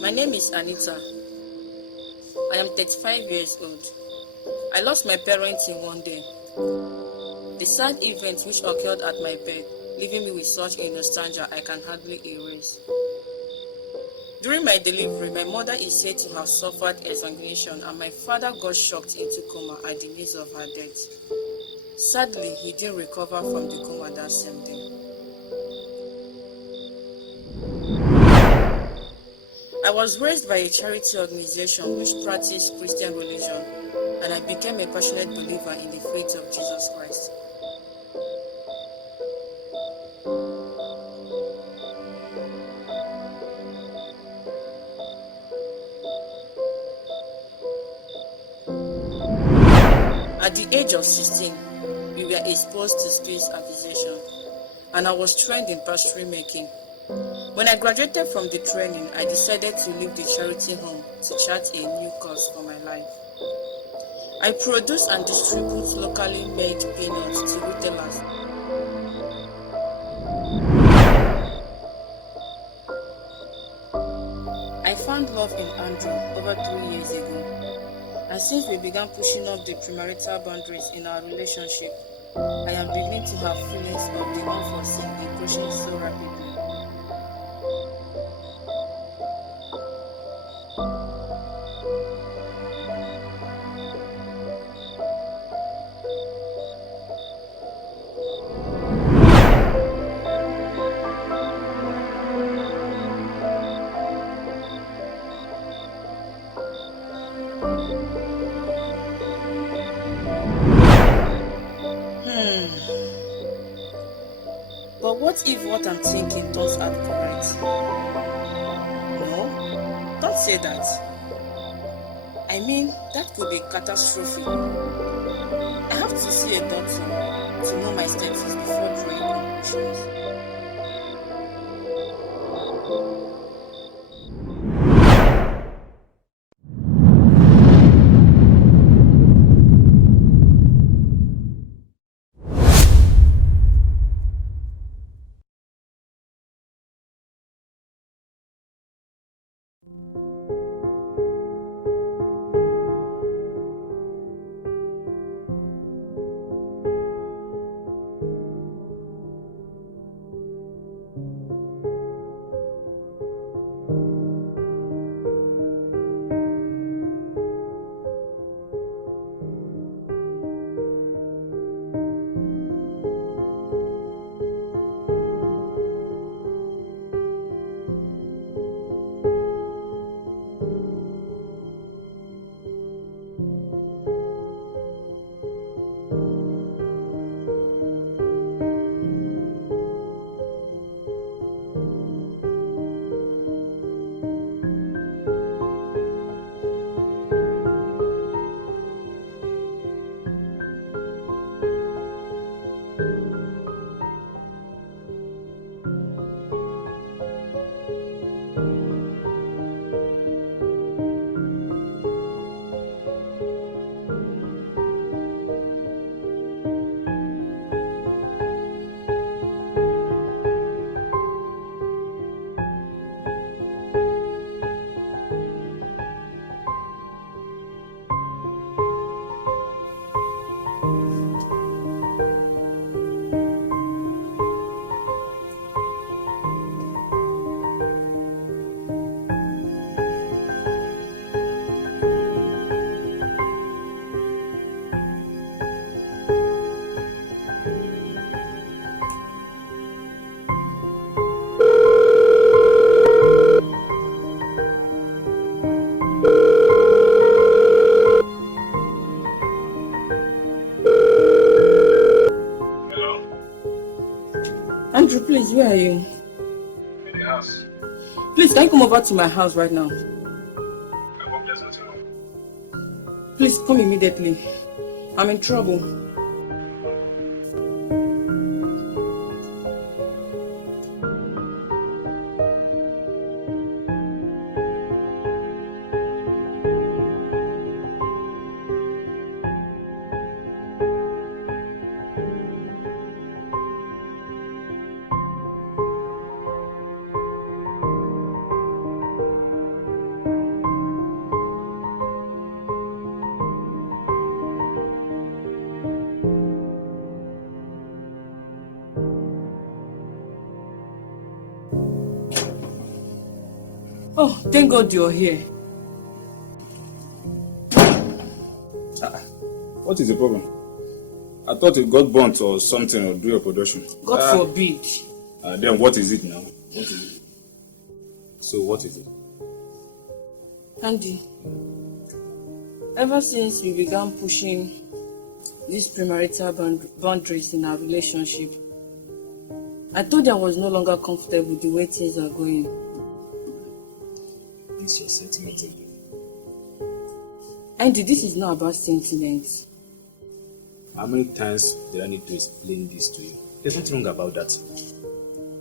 My name is Anita. I am 35 years old. I lost my parents in one day. The sad event which occurred at my bed, leaving me with such a nostalgia I can hardly erase. During my delivery, my mother is said to have suffered exsanguination and my father got shocked into coma at the news of her death. Sadly, he didn't recover from the coma that same day. I was raised by a charity organization which practiced Christian religion, and I became a passionate believer in the faith of Jesus Christ. At the age of 16, we were exposed to space aviation, and I was trained in pastry making. When I graduated from the training, I decided to leave the charity home to chart a new course for my life. I produce and distribute locally made peanuts to retailers. I found love in Andrew over 3 years ago, and since we began pushing up the premarital boundaries in our relationship, I am beginning to have feelings of the unforeseen encroaching so rapidly. But what if what I'm thinking turns out correct? No, don't say that. I mean, that could be catastrophic. I have to see a doctor to know my status before drawing conclusions. Andrew, please, where are you? In the house. Please, can you come over to my house right now? I hope there's nothing wrong. Please, come immediately. I'm in trouble. Oh, thank God you're here. What is the problem? I thought you got burnt or something or do your production. God forbid. Then what is it now? What is it? So what is it? Andy, ever since we began pushing these premarital boundaries in our relationship, I thought I was no longer comfortable with the way things are going. It's your sentiment again. Andy, this is not about sentiments. How many times did I need to explain this to you? There's nothing wrong about that.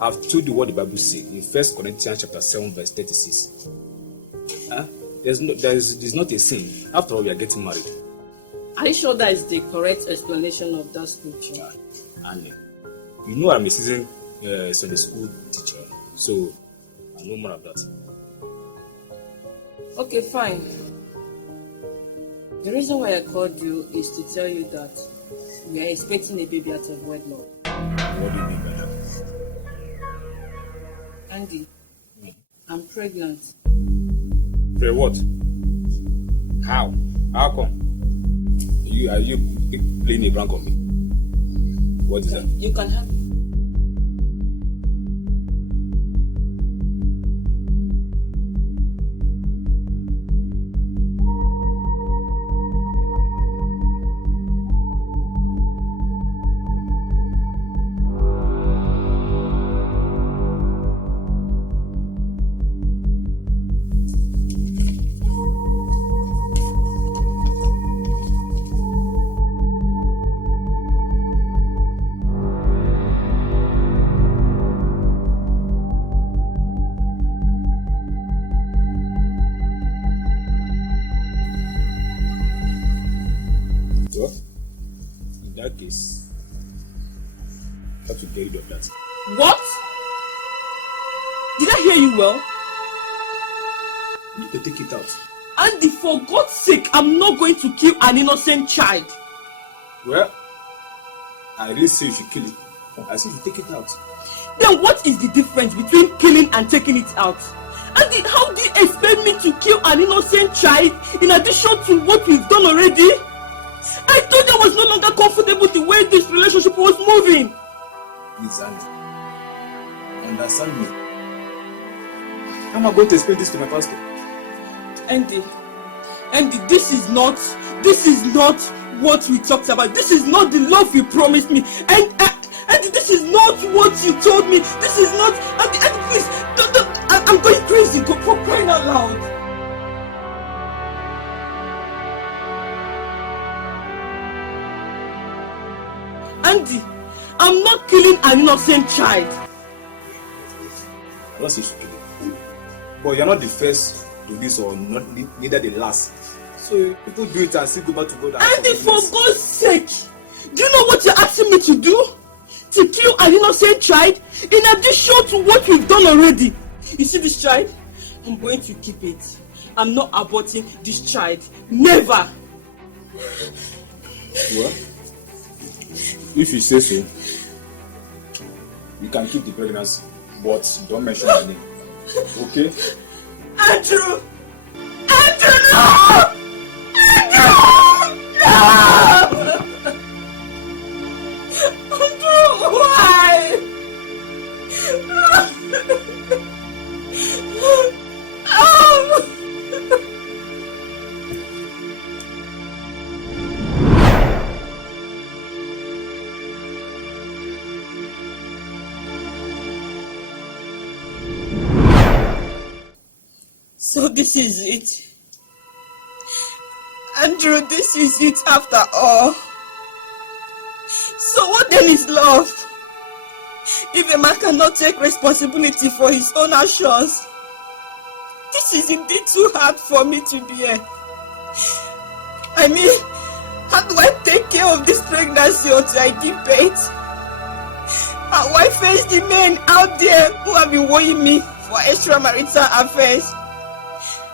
I've told you what the Bible says in 1 Corinthians chapter 7 verse 36. There's not a sin. After all, we are getting married. Are you sure that is the correct explanation of that scripture? And you know I'm a seasoned Sunday school teacher, so I know more of that. Okay, fine. The reason why I called you is to tell you that we are expecting a baby out of wedlock. What do you mean by that? Andy, I'm pregnant. Pray what? How? How come? Are you playing a prank on me? What is that? You can have it. Case, I have to get rid of that. What? Did I hear you well? You need to take it out. Andy, for God's sake, I'm not going to kill an innocent child. Well, I didn't say you should kill it. I said you take it out. Then what is the difference between killing and taking it out? Andy, how do you expect me to kill an innocent child in addition to what we've done already? I thought I was no longer comfortable the way this relationship was moving. Please, Andy, understand me. How am I going to explain this to my pastor? Andy, this is not what we talked about. This is not the love you promised me. And this is not what you told me. This is not. Andy, please, don't, I'm going crazy for crying out loud. Andy, I'm not killing an innocent child. I don't say you should kill it. But you're not the first to this or not, neither the last. So people do it and still go back to God. Andy, for God's sake, do you know what you're asking me to do? To kill an innocent child in addition to what we've done already. You see this child? I'm going to keep it. I'm not aborting this child. Never. Well, if you say so, you can keep the pregnancy, but don't mention my name. Okay? Andrew! Andrew, no! Andrew! No! Andrew, why? So this is it. Andrew, this is it after all. So what then is love? If a man cannot take responsibility for his own actions, this is indeed too hard for me to bear. I mean, how do I take care of this pregnancy until I give birth? How do I face the men out there who have been weighing me for extramarital affairs?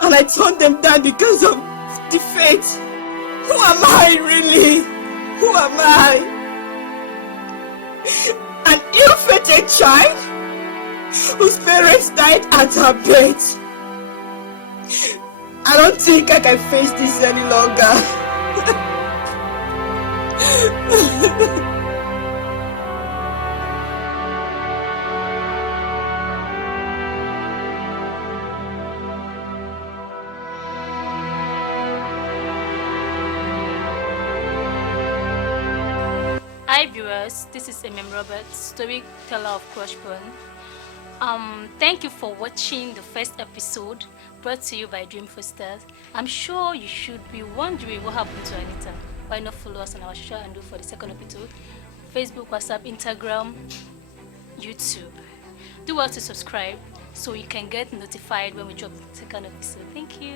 And I turned them down because of the faith. Who am I really? Who am I? An ill-fated child whose parents died at her birth. I don't think I can face this any longer. Hi viewers, this is Roberts, storyteller of Crushburn. Thank you for watching the first episode brought to you by Dream Stars. I'm sure you should be wondering what happened to Anita. Why not follow us on our social handle for the second episode? Facebook, WhatsApp, Instagram, YouTube. Do well to subscribe so you can get notified when we drop the second episode. Thank you.